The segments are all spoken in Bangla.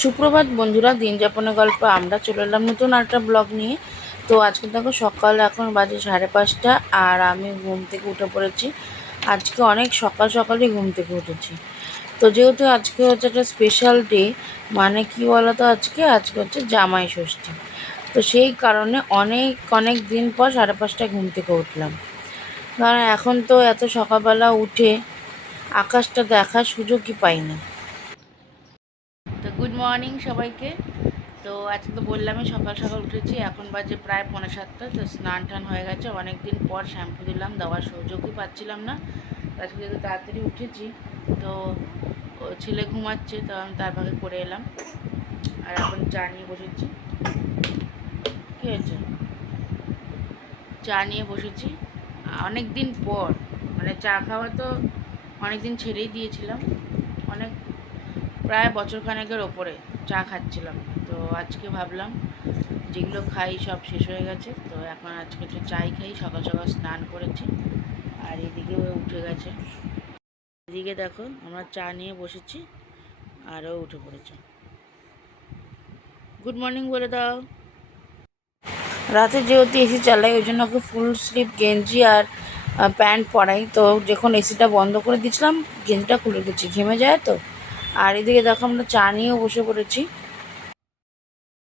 সুপ্রভাত বন্ধুরা, দিন যাপনের গল্প আমরা চলে এলাম নতুন একটা ব্লগ নিয়ে। তো আজকে দেখো সকাল এখন বাজে 5:30 আর আমি ঘুম থেকে উঠে পড়েছি। আজকে অনেক সকাল সকালই ঘুম থেকে উঠেছি। তো যেহেতু আজকে হচ্ছে একটা স্পেশাল ডে, মানে কি বলো তো, আজকে আজকে হচ্ছে জামাই ষষ্ঠী। তো সেই কারণে অনেক অনেক দিন পর 5:30টায় ঘুম থেকে উঠলাম। কারণ এখন তো এত সকালবেলা উঠে আকাশটা দেখার সুযোগই পাই না। তো গুড মর্নিং সবাইকে। তো আজকে তো বললামই সকাল সকাল উঠেছি, এখন বাজে প্রায় 6:45। তো স্নান টান হয়ে গেছে, অনেক দিন পর শ্যাম্পু দিলাম, দেওয়ার সুযোগই পাচ্ছিলাম না। আজকে যেহেতু তাড়াতাড়ি উঠেছি, তো ছেলে ঘুমাচ্ছে, তো আমি তার ভাগে করে এলাম। আর এখন চা নিয়ে বসেছি। কী হয়েছে? চা নিয়ে বসেছি অনেক দিন পর, মানে চা খাওয়া তো অনেক দিন ছেড়েই দিয়েছিলাম, অনেক প্রায় বছরখানেকের ওপরে চা খাচ্ছিলাম। তো আজকে ভাবলাম যেগুলো খাই সব শেষ হয়ে গেছে, তো এখন আজকে একটু চাই খাই। সকাল সকাল স্নান করেছি আর এদিকেও উঠে গেছে। এদিকে দেখো আমরা চা নিয়ে বসেছি আর ও উঠে পড়েছে। গুড মর্নিং বলে দাও। রাতে যেহেতু এসি চালাই, ওই জন্য ওকে ফুল স্লিভ গেঞ্জি আর প্যান্ট পরাই। তো যখন এসিটা বন্ধ করে দিয়েছিলাম, গেঞ্জিটা খুলে গেছি, ঘেমে যায় তো। আর এদিকে দেখো আমরা চা নিয়েও বসে পড়েছি।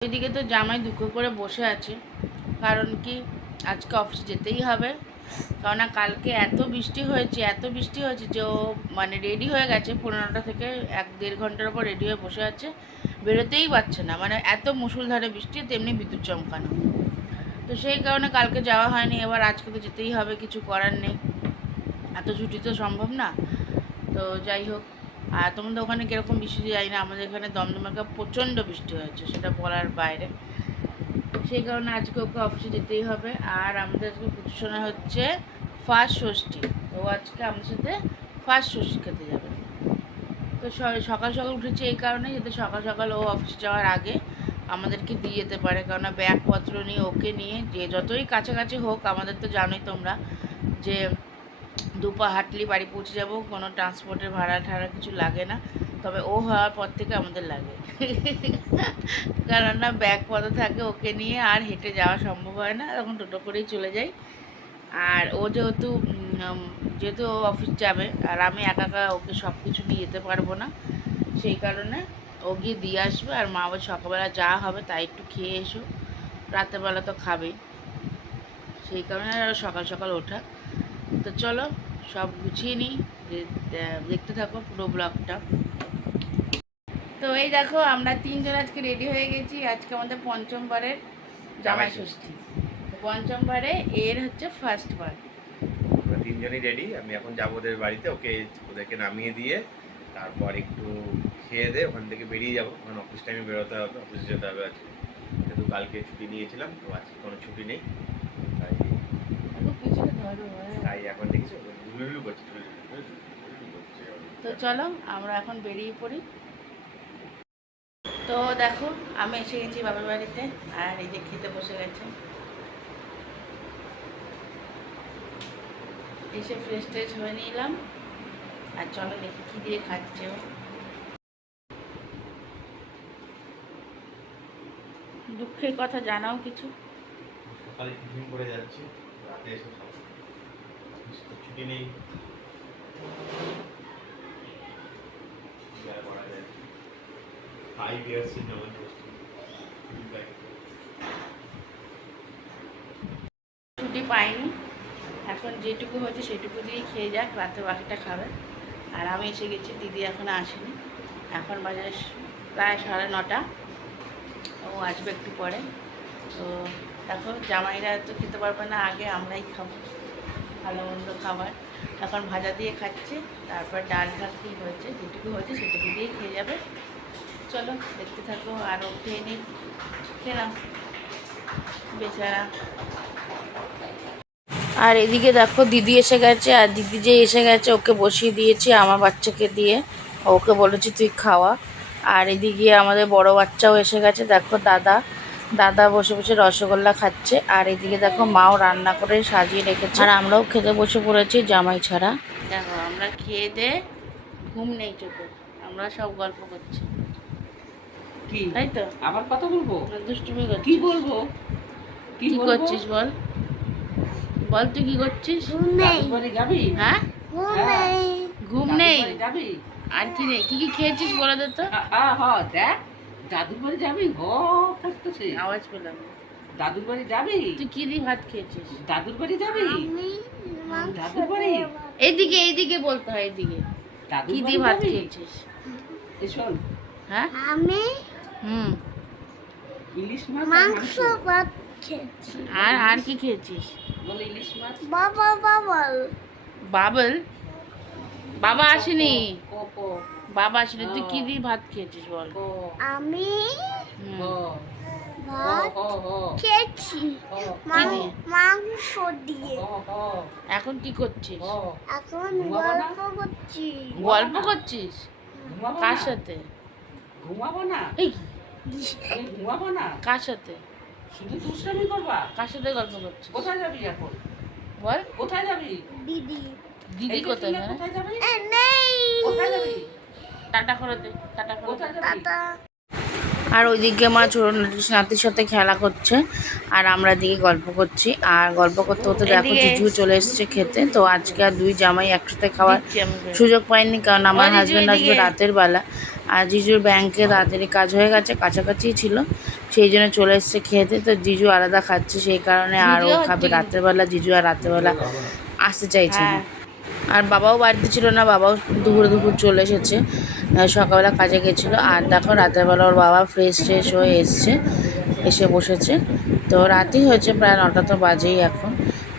ওইদিকে তো জামাই দুঃখ করে বসে আছে, কারণ কি আজকে অফিসে যেতেই হবে। কারণ কালকে এত বৃষ্টি হয়েছে, এত বৃষ্টি হয়েছে যে ও মানে রেডি হয়ে গেছে 15টা থেকে 1-1.5 ঘন্টার ওপর রেডি হয়ে বসে আছে, বেরোতেই পারছে না। মানে এত মুষলধারে বৃষ্টি, তেমনি বিদ্যুৎ চমকানো। তো সেই কারণে কালকে যাওয়া হয়নি, এবার আজকে তো যেতেই হবে, কিছু করার নেই, এত ছুটি তো সম্ভব না। তো যাই হোক, আর তোমাদের ওখানে কীরকম বৃষ্টি যাই না, আমাদের এখানে দমদমাকে প্রচণ্ড বৃষ্টি হয়েছে, সেটা বলার বাইরে। সেই কারণে আজকে ওকে অফিসে যেতেই হবে। আর আমাদের আজকে পুজোশোনা হচ্ছে ফার্স্ট ষষ্ঠী, তো আজকে আমাদের সাথে ফার্স্ট ষষ্ঠী খেতে যাবে। তো সকাল সকাল উঠেছি এই কারণে, যাতে সকাল সকাল ও অফিসে যাওয়ার আগে আমাদেরকে দিয়ে যেতে পারে। কেননা ব্যাগপত্র নিয়ে ওকে নিয়ে যে যতই কাছাকাছি হোক, আমাদের তো জানোই তোমরা যে দুপা হাঁটলি বাড়ি পৌঁছে যাব, কোনো ট্রান্সপোর্টের ভাড়া ঠাড়া কিছু লাগে না। তবে ও হওয়ার পর থেকে আমাদের লাগে, কেননা ব্যাগপত্র থাকে, ওকে নিয়ে আর হেঁটে যাওয়া সম্ভব হয় না, তখন টোটো করেই চলে যাই। আর ও যেহেতু যেহেতু ও অফিস যাবে, আর আমি একা একা ওকে সব কিছু নিয়ে যেতে পারবো না, সেই কারণে ও গিয়ে দিয়ে আসবে। আর মা আবার সকালবেলা যা হবে তাই একটু খেয়ে এসো, রাতেরবেলা তো খাবেই, সেই কারণে সকাল সকাল ওঠা। তো চলো সব গুছিয়ে নিই, দেখতে থাকো পুরো ব্লগটা। তো এই দেখো আমরা তিনজন আজকে রেডি হয়ে গেছি, আজকে আমাদের পঞ্চমবারের জামাই ষষ্ঠী। পঞ্চমবারে এর হচ্ছে ফার্স্ট বার। আমরা তিনজনই রেডি। আমি এখন যাবো ওদের বাড়িতে, ওদেরকে নামিয়ে দিয়ে তারপর একটু খেয়ে দিয়ে ওখান থেকে বেরিয়ে যাবো, কারণ অফিস টাইমে বেরোতে হবে, অফিসে যেতে হবে আজকে। যেহেতু কালকে ছুটি নিয়েছিলাম, তো আজকে কোনো ছুটি নেই, তাই তাই এখন দেখেছি ঢুলুঢুলু করছে, তো চলো আমরা এখন বেরিয়ে পড়ি। তো দেখো আমি এসে গেছি বাবার বাড়িতে, আর এই যে খেতে বসে গেছে। এসে ফ্রেশ ট্রেশ হয়ে নিলাম, আর চলো দেখি কী দিয়ে খাচ্ছে ও। দুঃখের কথা জানাও কিছু। সকালে টিফিন করে যাচ্ছি, রাতে এসে ছুটি নেই, করা যায় 5 years in our ছুটি পাইনি, এখন যেটুকু হয়েছে সেটুকু দিয়েই খেয়ে যাক, রাতে বাকিটা খাবে। আর আমি এসে গেছি, দিদি এখনো আসেনি, এখন বাজে প্রায় 9:30, ও আসবে একটু পরে। তো দেখো জামাইরা তো খেতে পারবে না, আগে আমরাই খাবো ভালো মন্দ খাবার। এখন ভাজা দিয়ে খাচ্ছে, তারপর ডাল ঢাল কী হয়েছে, যেটুকু হয়েছে সেটুকু দিয়েই খেয়ে যাবে। চলো দেখতে থাকো, আরও খেয়ে নিই, খেলাম বেচারা। আর এদিকে দেখো দিদি এসে গেছে, আর দিদি যে এসে গেছে ওকে বসিয়ে দিয়েছি আমার বাচ্চাকে দিয়ে, ওকে বলেছি তুই খাওয়া। আর এদিকে আমাদের বড় বাচ্চাও এসে গেছে, দেখো দাদা দাদা বসে বসে রসগোল্লা খাচ্ছে। আর এদিকে দেখো মাও রান্না করে সাজিয়ে রেখেছে, আর আমরাও খেতে বসে পড়েছি জামাই ছাড়া। দেখো আমরা খেয়ে দে ঘুম নেই চোখে, আমরা সব গল্প করছি। কি তাই তো আবার কথা বলবো? দুষ্টুমি কি করছিস বলবো? কি কি বলবো? করছিস বল বল তুই কি করছিস দাদুর বাড়ি যাবি? হ্যাঁ হ্যাঁ। ঘুম দাদুর নেই বাড়ি যাবি? আর কি নেই কি কি খেয়েছিস বলে দে তো দেখ, দাদুর বাড়ি যাবি? করতেছে। আওয়াজ পেলাম না। দাদুর বাড়ি যাবি? তুই কি দিয়ে ভাত খেয়েছিস দাদুর বাড়ি যাবি? দাদুর বাড়ি? এইদিকে এইদিকে বলতে হয় এইদিকে দাদুর কি বাড়ি দিয়ে ভাত যাবি? খেয়েছিস এ শোন, হ্যাঁ হুম ইলিশ মাছ আর মাংস মাংস। ভাত খেয়েছি আর আর কি খেয়েছিস বলে ইলিশ মাছ। বাবা বাবল বাবল বাবা আসেনি ক ক বাবা আসেনি তুই কি দিয়ে ভাত খেয়েছিস বল ক আমি হুম। ক ভাত হ খেয়েছি হ কি দিয়ে? মাংস দিয়ে হ এখন কি করছিস হ। এখন ঘুমাবো না? গল্প করছি গল্প করছিস ঘুমাবো কার না? সাথে ঘুমাবো না? এই এই ঘুমাবো না? কার সাথে শুধু দুষ্টামি করবা? কার সাথে গল্প করছিস কোথায় যাবি এখন? বল কোথায় যাবি? দিদি দিদি এই যে কোথায় তুই হ্যাঁ? কোথায় যাবি? নেই কোথায় যাবি? টাটা করে দে টাটা করে দে কোথায় যাবি? টাটা আর ওইদিকে মা ছোট নাতির সাথে খেলা করছে আর আমরা দিকে গল্প করছি আর গল্প করতে করতে দেখো জিজু চলে এসেছে খেতে তো আজকে আর দুই জামাই একসাথে খাওয়ার সুযোগ পাইনি কারণ আমার হাজব্যান্ড আসবে রাতের বেলা আর জিজুর ব্যাংকে তাড়াতাড়ি কাজ হয়ে গেছে কাছাকাছি ছিল সেই জন্য চলে এসেছে খেতে তো জিজু আলাদা খাচ্ছে সেই কারণে আর ও খাবে রাতের বেলা জিজু আর রাতের বেলা আসতে চাইছে না আর বাবাও বাড়িতে ছিল না বাবাও দুপুর চলে এসেছে সকালবেলা কাজে গেছিলো আর দেখো রাতের বেলা ওর বাবা ফ্রেশ ট্রেশ হয়ে এসছে এসে বসেছে তো রাতই হয়েছে প্রায় 9টা তো বাজেই এখন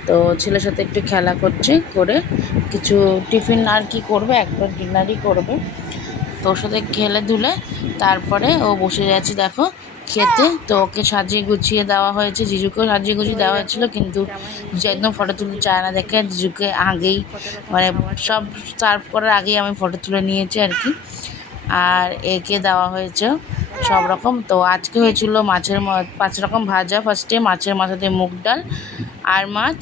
তো ছেলের সাথে একটু খেলা করছে করে কিছু টিফিন আর কি করবে একবার ডিনারই করবে তো ওর সাথে খেলে ধুলে তারপরে ও বসে যাচ্ছে দেখো খেতে তো ওকে সাজিয়ে গুছিয়ে দেওয়া হয়েছে জিজুকেও সাজিয়ে গুছিয়ে দেওয়া হয়েছিল কিন্তু জিজু একদম ফটো তুলতে চায় না দেখে জিজুকে আগেই মানে সব সার্ভ করার আগেই আমি ফটো তুলে নিয়েছি আর কি আর একে দেওয়া হয়েছে সব রকম তো আজকে হয়েছিল মাছের 5 রকম ভাজা ফার্স্টে মাছের মাথা দিয়ে মুগ ডাল আর মাছ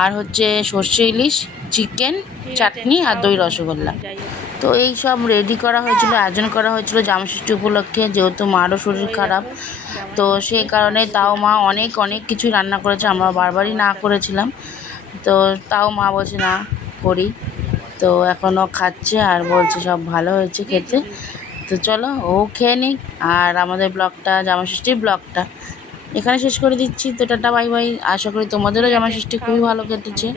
আর হচ্ছে সর্ষে ইলিশ চিকেন চাটনি আর দই রসগোল্লা তো এই সব রেডি করা হয়েছিল আয়োজন করা হয়েছিল জামষষ্ঠী উপলক্ষে যেহেতু মারও শরীর খারাপ তো সেই কারণে তাও মা অনেক অনেক কিছু রান্না করেছে আমরা বারবারই না করেছিলাম তো তাও মা বলছে না করি তো এখনও খাচ্ছে আর বলছে সব ভালো হয়েছে খেতে তো চলো ও খেয়ে নিক আর আমাদের ব্লগটা জামাষষ্ঠীর ব্লগটা এখানে শেষ করে দিচ্ছি তো টাটা বাই বাই আশা করি তোমাদেরও জামাষষ্ঠী খুবই ভালো কেটেছে।